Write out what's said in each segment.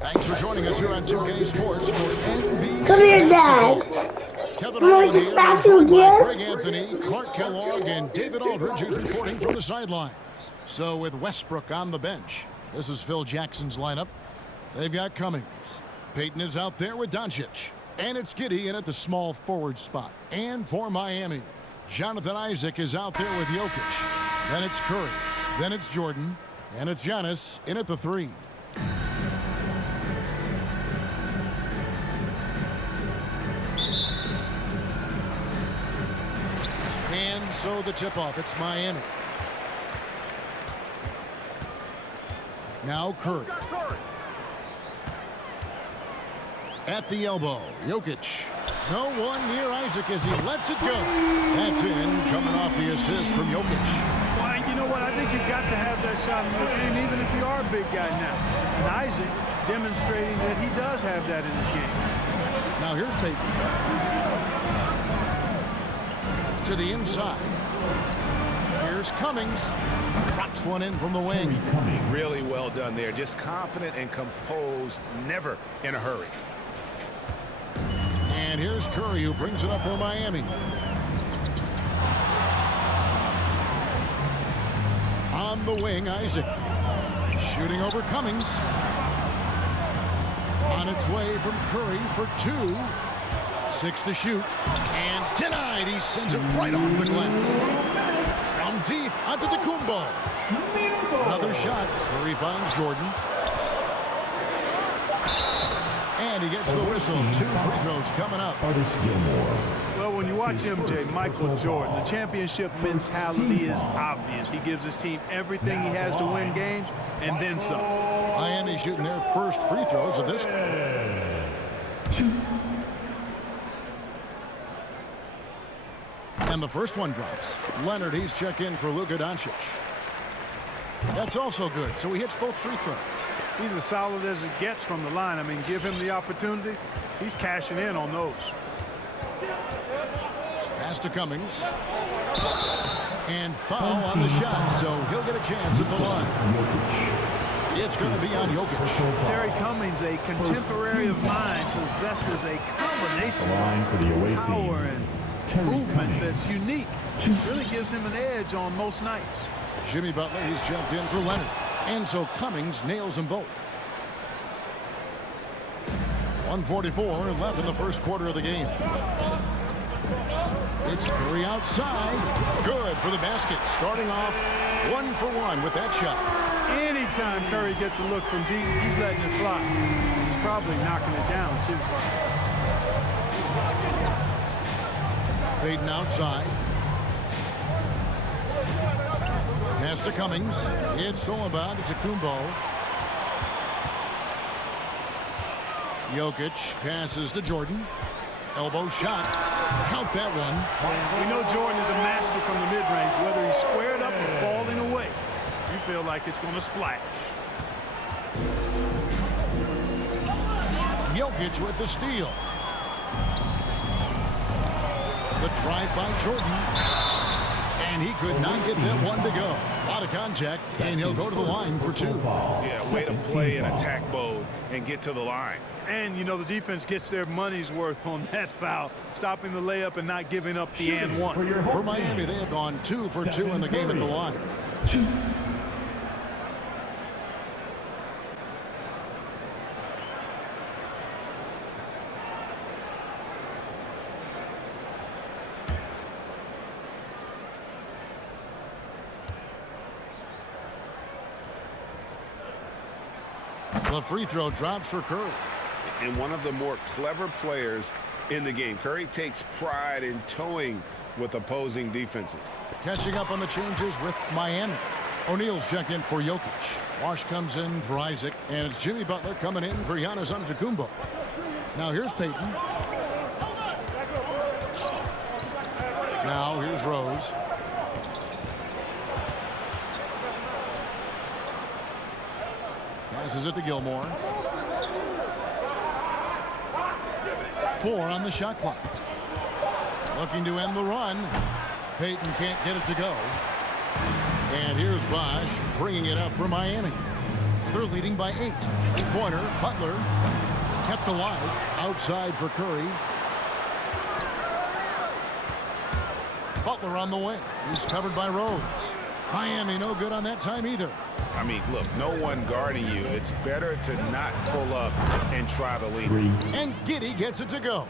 Thanks for joining us here on 2K Sports for NBA. Come here, Dad. Kevin I'm Holland gonna here, get back and to joined by again. Greg Anthony, Clark Kellogg, and David Aldridge, who's reporting from the sidelines. So with Westbrook on the bench, this is Phil Jackson's lineup. They've got Cummings. Peyton is out there with Doncic. And it's Giddey in at the small forward spot. And for Miami, Jonathan Isaac is out there with Jokic. Then it's Curry. Then it's Jordan. And it's Giannis in at the 3. And so the tip-off, it's Miami. Now Curry. At the elbow, Jokic. No one near Isaac as he lets it go. That's in, coming off the assist from Jokic. Well, you know what? I think you've got to have that shot in your game, even if you are a big guy now. And Isaac demonstrating that he does have that in his game. Now here's Peyton. To the inside. Here's Cummings. Drops one in from the wing. Really well done there. Just confident and composed, never in a hurry. And here's Curry, who brings it up for Miami. On the wing, Isaac. Shooting over Cummings. On its way from Curry for 2. 6 to shoot. And denied. He sends it right off the glass. From deep onto d3mb0y5. Another shot. Curry finds Jordan. And he gets the whistle. 2 free throws coming up. Well, when you watch MJ, Michael Jordan, the championship mentality is obvious. He gives his team everything he has to win games, and then some. Miami shooting their first free throws of this. And the first one drops. Leonard, he's checked in for Luka Doncic. That's also good, so he hits both free throws. He's as solid as it gets from the line. I mean, give him the opportunity. He's cashing in on those. Pass to Cummings. And foul on the shot, so he'll get a chance at the line. It's going to be on Jokic. Terry Cummings, a contemporary of mine, possesses a combination of power and movement that's unique. Really gives him an edge on most nights. Jimmy Butler, he's checked in for Leonard. And so Cummings nails them both. 1:44 left in the first quarter of the game. It's Curry outside. Good for the basket. Starting off 1 for 1 with that shot. Anytime Curry gets a look from deep, he's letting it fly. He's probably knocking it down, too. Peyton outside. Pass to Cummings. It's all about d3mb0y5. Jokic passes to Jordan. Elbow shot. Count that one. We know Jordan is a master from the mid-range, whether he's squared up or falling away. You feel like it's going to splash. Jokic with the steal. The drive by Jordan. And he could not get that one to go. A lot of contact, and he'll go to the line for 2. Yeah, way to play in attack mode and get to the line. And, you know, the defense gets their money's worth on that foul, stopping the layup and not giving up the and one. For Miami, they have gone 2 for 2 in the game at the line. The free throw drops for Curry. And one of the more clever players in the game. Curry takes pride in towing with opposing defenses. Catching up on the changes with Miami. O'Neal's checked in for Jokic. Wash comes in for Isaac. And it's Jimmy Butler coming in for Giannis Antetokounmpo. Now here's Peyton. Now here's Rose. Passes it to Gilmore. 4 on the shot clock. Looking to end the run. Peyton can't get it to go. And here's Bosch bringing it up for Miami. They're leading by 8. Three-pointer, Butler kept alive outside for Curry. Butler on the wing. He's covered by Rhodes. Miami no good on that time either. I mean, look, no one guarding you. It's better to not pull up and try to lead. And Giddey gets it to go.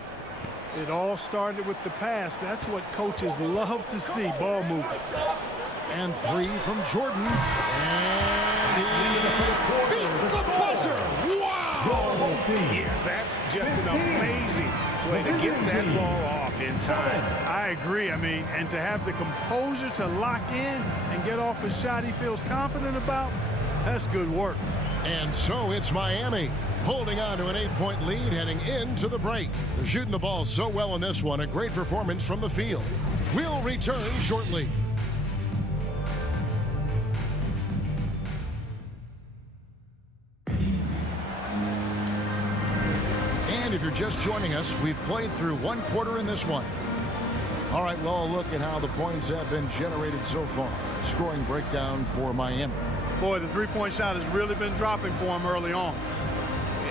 It all started with the pass. That's what coaches love to see, ball movement. And 3 from Jordan. And he beats the buzzer. Wow! Yeah, that's just an amazing play to get that ball off in time. I agree. I mean, and to have the composure to lock in and get off a shot he feels confident about, that's good work. And so it's Miami holding on to an 8-point lead heading into the break. They're shooting the ball so well in this one. A great performance from the field. We'll return shortly. And if you're just joining us, we've played through 1 quarter in this one. All right, well, a look at how the points have been generated so far. Scoring breakdown for Miami. Boy, the three-point shot has really been dropping for him early on.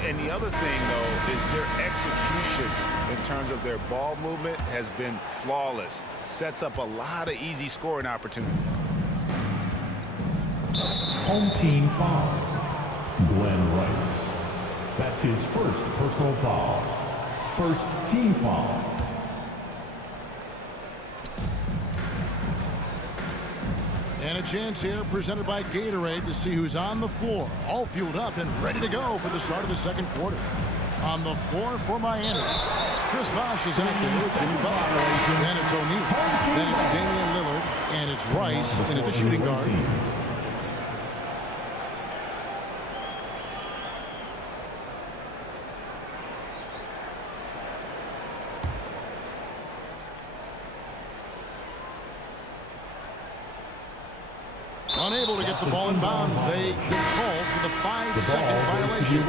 And the other thing, though, is their execution in terms of their ball movement has been flawless. Sets up a lot of easy scoring opportunities. Home team foul. Glenn Rice. That's his first personal foul. First team foul. And a chance here presented by Gatorade to see who's on the floor. All fueled up and ready to go for the start of the second quarter. On the floor for Miami, Chris Bosh is out there with Jimmy Butler. Then it's O'Neal. Then it's Damian Lillard. And it's Rice into the shooting guard. Unable to get the ball in bounds. They get called for the 5-second violation.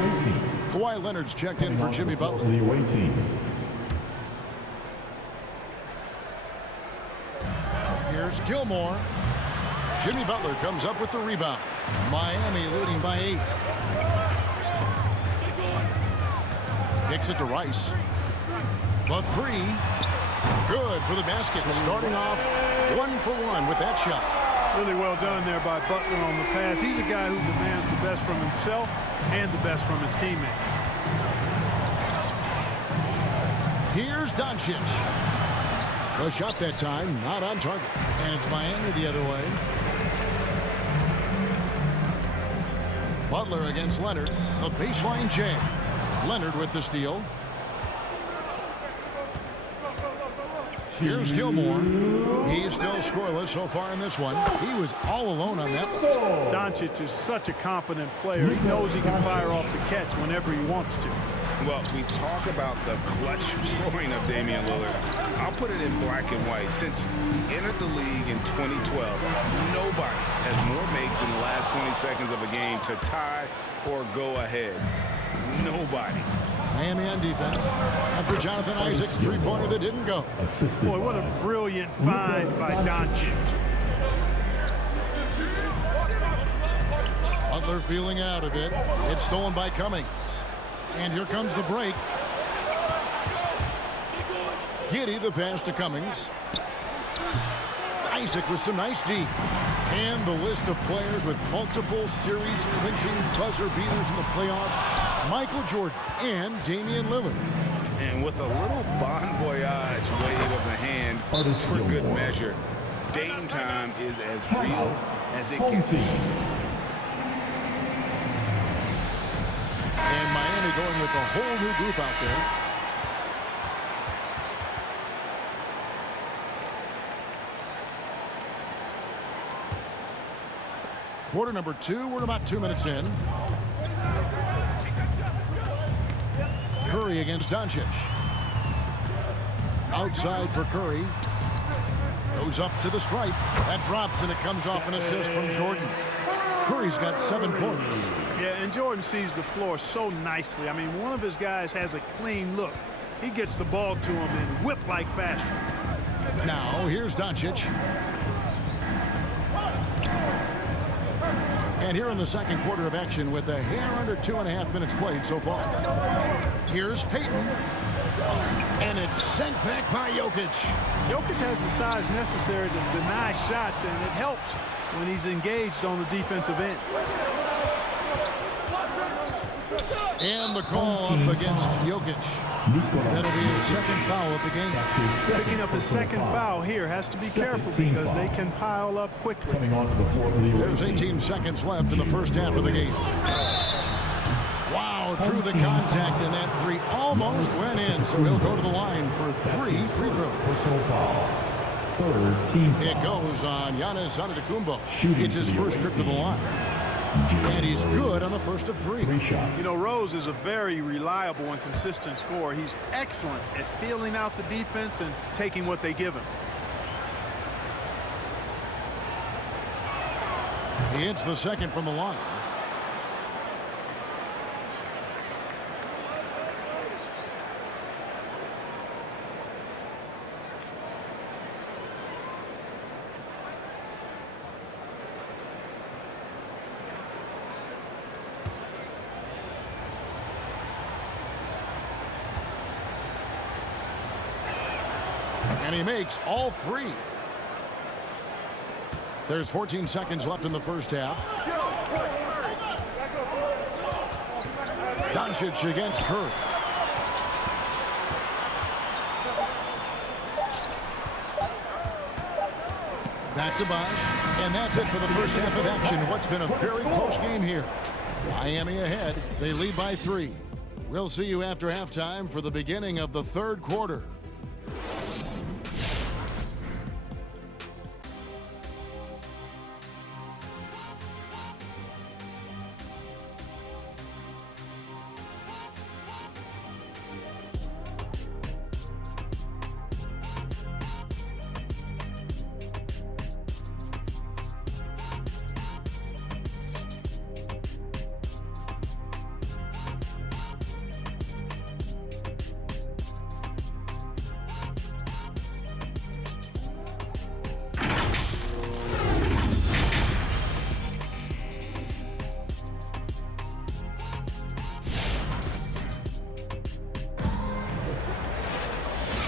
Kawhi Leonard's checked in for Jimmy Butler. The away team. Here's Gilmore. Jimmy Butler comes up with the rebound. Miami leading by 8. Kicks it to Rice. The 3. Good for the basket. Starting off 1 for 1 with that shot. Really well done there by Butler on the pass. He's a guy who demands the best from himself and the best from his teammate. Here's Doncic. The shot that time, not on target. And it's Miami the other way. Butler against Leonard. The baseline jam. Leonard with the steal. Here's Gilmore. He's still scoreless so far in this one. He was all alone on that one. Doncic is such a confident player. He knows he can fire off the catch whenever he wants to. Well, we talk about the clutch scoring of Damian Lillard. I'll put it in black and white. Since he entered the league in 2012, nobody has more makes in the last 20 seconds of a game to tie or go ahead. Nobody. Miami on defense after Jonathan Isaac's three-pointer that didn't go. Boy, what a brilliant find by Doncic. Butler feeling out of it. It's stolen by Cummings. And here comes the break. Giddey the pass to Cummings. Isaac with some nice D. And the list of players with multiple series clinching buzzer beaters in the playoffs. Michael Jordan and Damian Lillard. And with a little bon voyage wave of the hand for good measure, Dame time is as real as it gets. And Miami going with a whole new group out there. Quarter number 2, we're about 2 minutes in. Curry against Doncic. Outside for Curry. Goes up to the stripe. That drops and it comes off an assist from Jordan. Curry's got 7 points. Yeah, and Jordan sees the floor so nicely. I mean, one of his guys has a clean look. He gets the ball to him in whip-like fashion. Now, here's Doncic. And here in the second quarter of action with a hair under 2.5 minutes played so far. Here's Payton. And it's sent back by Jokic. Jokic has the size necessary to deny shots, and it helps when he's engaged on the defensive end. And the call up against Jokic. That'll be his second foul of the game. Picking up his second foul here. Has to be careful because they can pile up quickly. Coming onto the floor for the There's 18 seconds left in the first half of the game. Wow, through the contact, and that three almost went in, so he'll go to the line for 3 free throws. Personal foul. Third team foul. It goes on Giannis Antetokounmpo. Shooting It's his first trip to the line. And he's good on the first of 3. 3 shots. You know, Rose is a very reliable and consistent scorer. He's excellent at feeling out the defense and taking what they give him. He hits the second from the line. And he makes all 3. There's 14 seconds left in the first half. Doncic against Curry. Back to Bosh. And that's it for the first half of action. What's been a very close game here. Miami ahead. They lead by 3. We'll see you after halftime for the beginning of the third quarter.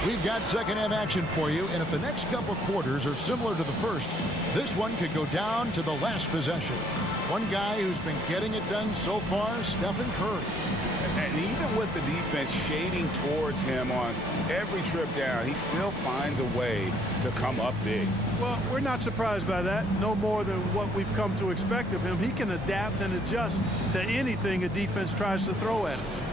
We've got second half action for you, and if the next couple quarters are similar to the first, this one could go down to the last possession. One guy who's been getting it done so far, Stephen Curry. And even with the defense shading towards him on every trip down, he still finds a way to come up big. Well, we're not surprised by that. No more than what we've come to expect of him. He can adapt and adjust to anything a defense tries to throw at him.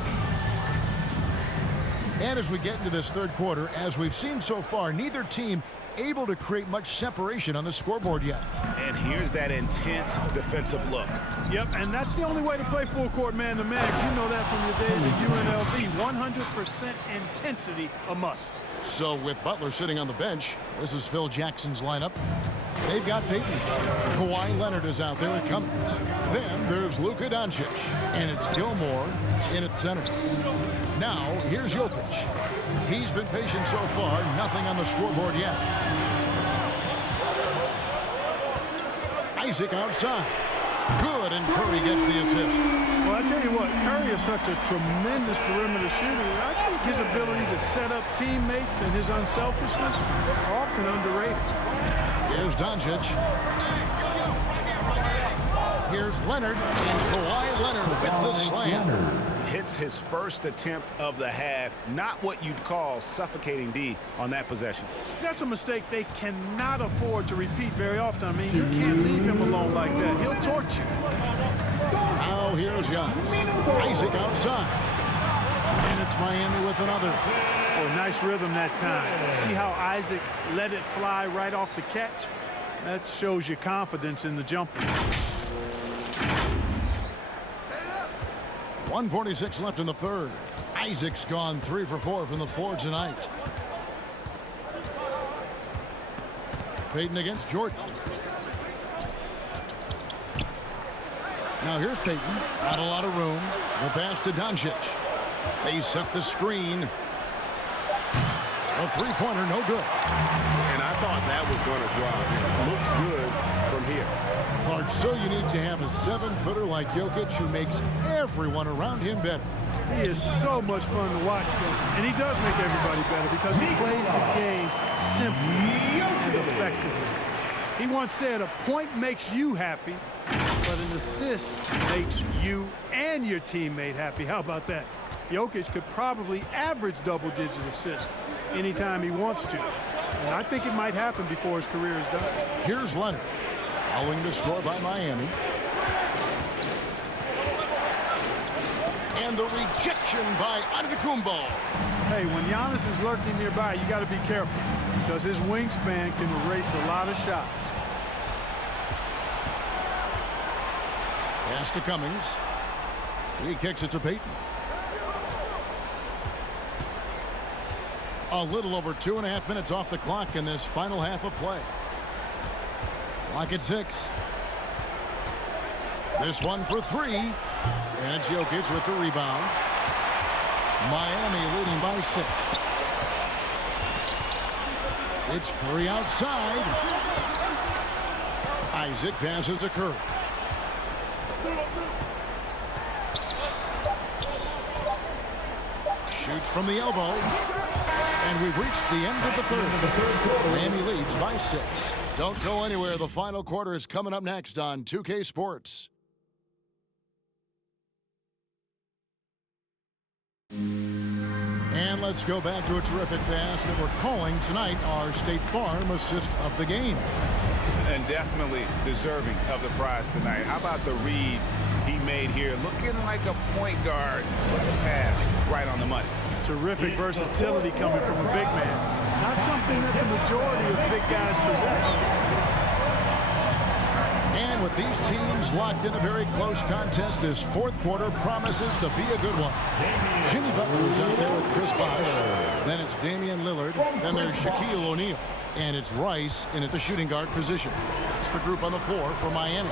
And as we get into this third quarter, as we've seen so far, neither team able to create much separation on the scoreboard yet. And here's that intense defensive look. Yep, and that's the only way to play full court man-to-man. You know that from your days at UNLV. 100% intensity a must. So with Butler sitting on the bench, this is Phil Jackson's lineup. They've got Payton. Kawhi Leonard is out there with Cummings. Then there's Luka Doncic. And it's Gilmore in at center. Now, here's Jokic. He's been patient so far. Nothing on the scoreboard yet. Isaac outside. Good, and Curry gets the assist. Well, I tell you what, Curry is such a tremendous perimeter shooter. I think his ability to set up teammates and his unselfishness are often underrated. Here's Doncic. Here's Leonard, and Kawhi Leonard with the slam. Hits his first attempt of the half. Not what you'd call suffocating D on that possession. That's a mistake they cannot afford to repeat very often. I mean, you can't leave him alone like that. He'll torch you. Now here's Young. Isaac outside. And it's Miami with another. Oh, nice rhythm that time. See how Isaac let it fly right off the catch? That shows you confidence in the jumper. 1:46 left in the third. Isaac's gone 3 for 4 from the floor tonight. Payton against Jordan. Now here's Payton. Not a lot of room. The pass to Doncic. They set the screen. A three-pointer, no good. And I thought that was going to drop. It looked good from here. Clark, so unique to have a 7-footer like Jokic who makes everyone around him better. He is so much fun to watch, and he does make everybody better because he plays the game simply and effectively. He once said, a point makes you happy, but an assist makes you and your teammate happy. How about that? Jokic could probably average double-digit assists anytime he wants to. And I think it might happen before his career is done. Here's Leonard, following the score by Miami. And the rejection by Antetokounmpo. Hey, when Giannis is lurking nearby, you got to be careful because his wingspan can erase a lot of shots. Pass to Cummings. He kicks it to Payton. A little over 2.5 minutes off the clock in this final half of play. Clock at 6. This one for 3. And it's Jokic with the rebound. Miami leading by 6. It's Curry outside. Isaac passes to Curry. Shoots from the elbow. And we've reached the end of the third. Miami leads by 6. Don't go anywhere. The final quarter is coming up next on 2K Sports. And let's go back to a terrific pass that we're calling tonight our State Farm assist of the game. And definitely deserving of the prize tonight. How about the read he made here? Looking like a point guard. Put the pass right on the money. Terrific versatility coming from a big man. Not something that the majority of big guys possess. And with these teams locked in a very close contest, this fourth quarter promises to be a good one. Jimmy Butler is out there with Chris Bosh. Then it's Damian Lillard. Then there's Shaquille O'Neal. And it's Rice in at the shooting guard position. That's the group on the floor for Miami.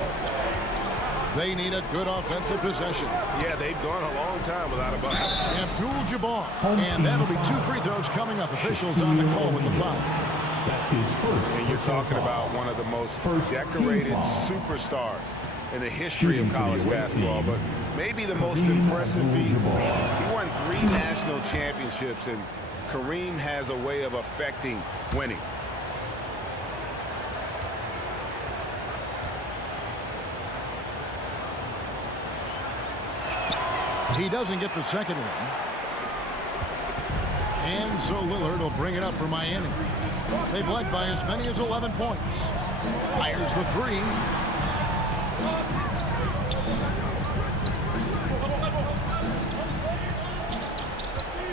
They need a good offensive possession. Yeah, they've gone a long time without a bucket. Abdul-Jabbar. And that'll be 2 free throws coming up. Officials on the call with the foul. That's his first. And you're talking about one of the most decorated superstars in the history of college basketball, but maybe the most impressive feat. He won 3 national championships, and Kareem has a way of affecting winning. He doesn't get the second one. And so Lillard will bring it up for Miami. They've led by as many as 11 points. Fires the 3.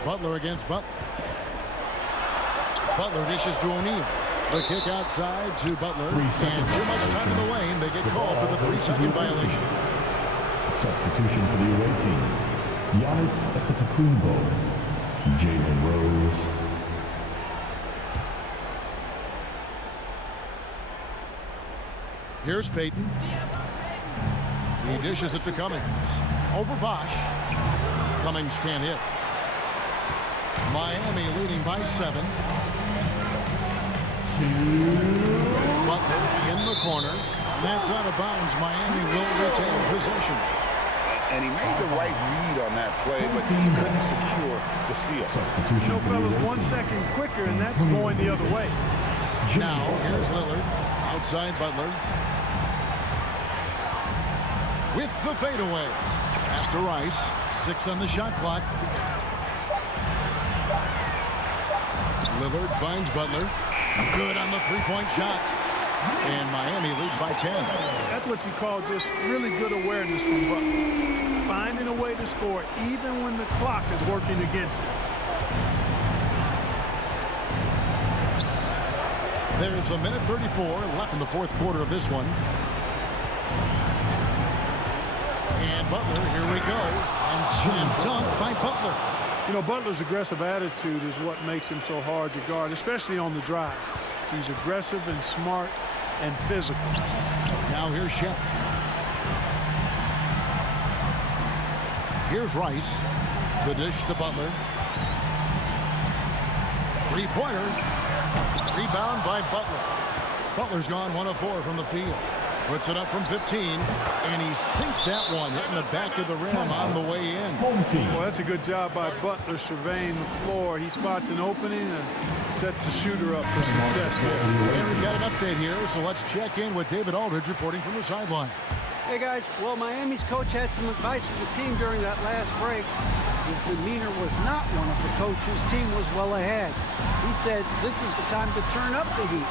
Butler against Butler. Butler dishes to O'Neal. The kick outside to Butler. And too much time in the lane. They get called for the 3-second violation. Substitution for the away team. Giannis Antetokounmpo, Jalen Rose. Here's Payton. He dishes it to Cummings. Over Bosh. Cummings can't hit. Miami leading by 7. Butler in the corner. That's out of bounds. Miami will retain possession. And he made the right read on that play, but just couldn't secure the steal. You know, fellas, 1 second quicker, and that's going the other way. Now, here's Lillard. Outside Butler. With the fadeaway. Pass to Rice. 6 on the shot clock. Lillard finds Butler. Good on the 3-point shot. And Miami leads by 10. That's what you call just really good awareness from Butler. Finding a way to score even when the clock is working against it. There's a minute 34 left in the fourth quarter of this one. And Butler, here we go. And slam dunk by Butler. You know, Butler's aggressive attitude is what makes him so hard to guard, especially on the drive. He's aggressive and smart and physical. Now here's Shep. Here's Rice. The dish to Butler. 3-pointer. Rebound by Butler. Butler's gone 1 of 4 from the field. Puts it up from 15, and he sinks that one, hitting the back of the rim on the way in. Home team. Well, that's a good job by Butler surveying the floor. He spots an opening and sets the shooter up for success there. And we've got an update here, so let's check in with David Aldridge reporting from the sideline. Hey guys, well, Miami's coach had some advice for the team during that last break. His demeanor was not one of the coach's team was well ahead. He said this is the time to turn up the heat,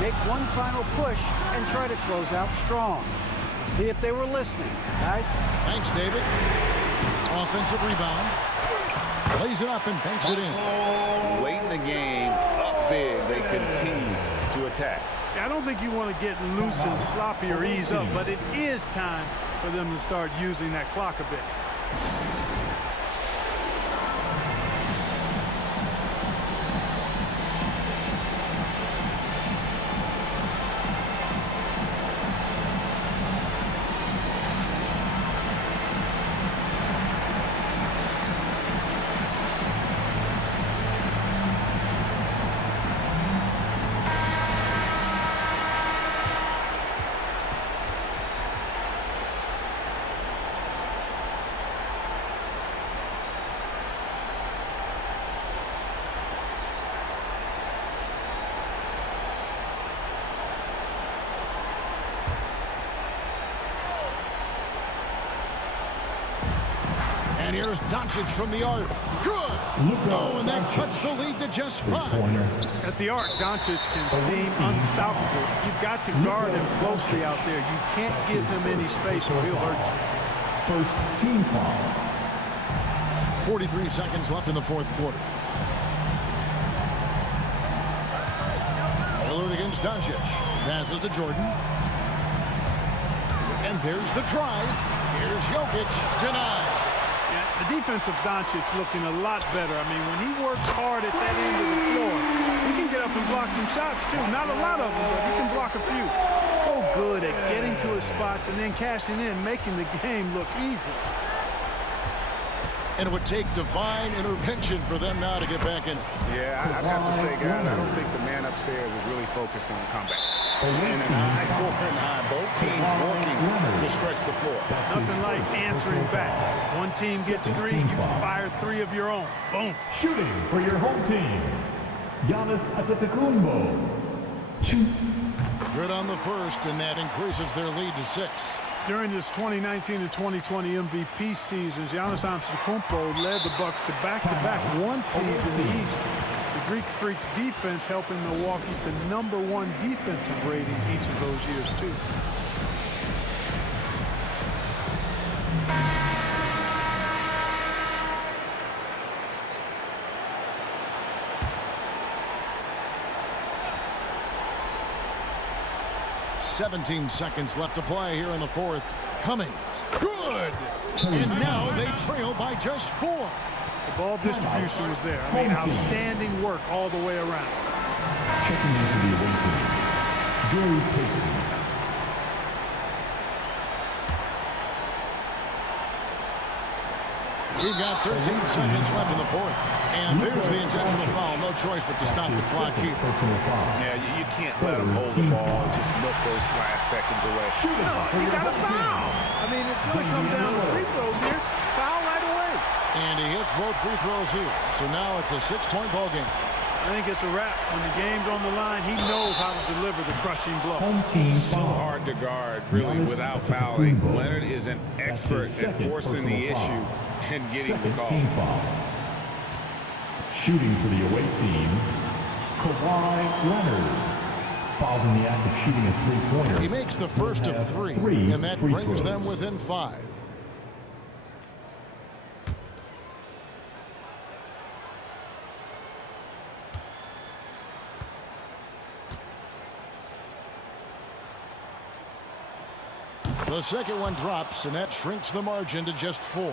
make one final push, and try to close out strong. See if they were listening, guys. Thanks, David. Offensive rebound. Plays it up and banks it in. Late in the game, up big, they continue to attack. I don't think you want to get loose and sloppy or ease up, but it is time for them to start using that clock a bit. And here's Doncic from the arc. Good. Oh, and that cuts the lead to just 5. At the arc, Doncic can seem unstoppable. You've got to guard him closely out there. You can't give him any space or he'll hurt you. First team foul. 43 seconds left in the fourth quarter. Lillard against Doncic. Passes to Jordan. And there's the drive. Here's Jokic. Denied. Yeah, the defense of Doncic looking a lot better. I mean, when he works hard at that end of the floor, he can get up and block some shots, too. Not a lot of them, but he can block a few. So good at getting to his spots and then cashing in, making the game look easy. And it would take divine intervention for them now to get back in it. Yeah, I'd have to say, guys, I don't think the man upstairs is really focused on comeback. And an eye for an eye. Both teams working to stretch the floor. Nothing like answering back. One team gets 3, you can fire 3 of your own. Boom. Shooting for your home team, Giannis Antetokounmpo. 2. Good on the first, and that increases their lead to 6. During this 2019 and 2020 MVP seasons, Giannis Antetokounmpo led the Bucks to back-to-back 1 seeds in the East. The Greek Freaks defense helping Milwaukee to #1 defensive ratings each of those years, too. .17 seconds left to play here in the fourth. Cummings. Good. And now they trail by just 4. The ball distribution was there. I mean, outstanding work all the way around. Checking into the away team, Gary Payton. We've got 13 seconds left in the fourth. And there's the intentional foul. No choice but to stop the clock here. Yeah, you can't let them hold the ball and just milk those last seconds away. You got a foul. I mean, it's going to come down to free throws here. Foul right away. And he hits both free throws here. So now it's a 6-point ball game. I think it's a wrap. When the game's on the line, he knows how to deliver the crushing blow. Home team So foul. hard to guard, really, without fouling. Leonard is an expert at forcing the issue and getting the Second call. team foul. Shooting for the away team, Kawhi Leonard. Fouled in the act of shooting a three-pointer. He makes the first of 3, and that free brings throws. them within 5. The second one drops, and that shrinks the margin to just 4.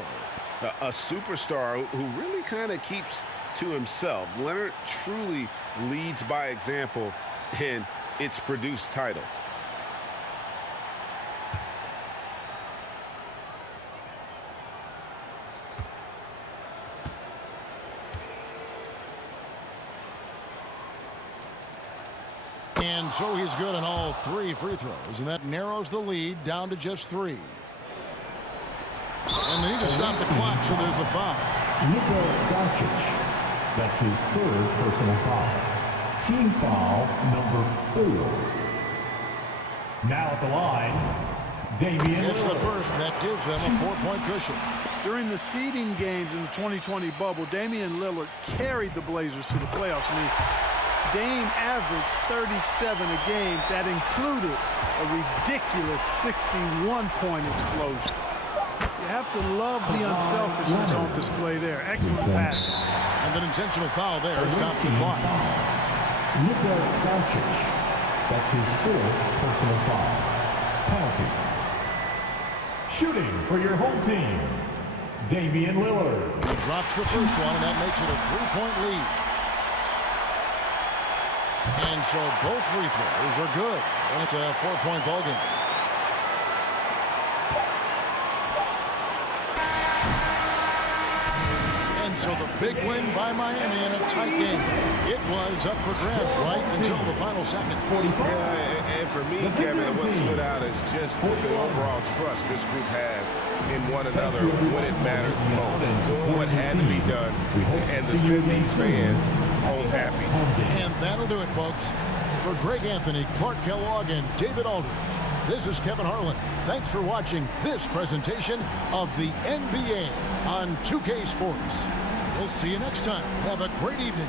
A superstar who really kind of keeps to himself. Leonard truly leads by example, and it's produced titles. And so he's good on all 3 free throws, and that narrows the lead down to just 3. And they need to stop the clock, so there's a foul. Luka Doncic. That's his 3rd personal foul. Team foul number 4. Now at the line, Damian It's the Lillard. first, and that gives them a 4-point cushion. During the seeding games in the 2020 bubble, Damian Lillard carried the Blazers to the playoffs. I mean, Dame averaged 37 a game. That included a ridiculous 61-point explosion. You have to love the unselfishness on display there. Excellent passing. And an intentional foul there stops the clock. Luka Doncic. That's his 4th personal foul. Penalty. Shooting for your home team, Damian Lillard. He drops the first one, and that makes it a 3-point lead. And so both free throws are good, and it's a 4-point ball game. And so the big win by Miami in a tight game. It was up for grabs right until the final seconds. Yeah, and for me, Kevin, what stood out is just the overall trust this group has in one another when it mattered most. What had to be done, and to send these fans home happy. And that'll do it, folks. For Greg Anthony, Clark Kellogg, and David Aldridge, this is Kevin Harlan. Thanks for watching this presentation of the NBA on 2K Sports. We'll see you next time. Have a great evening.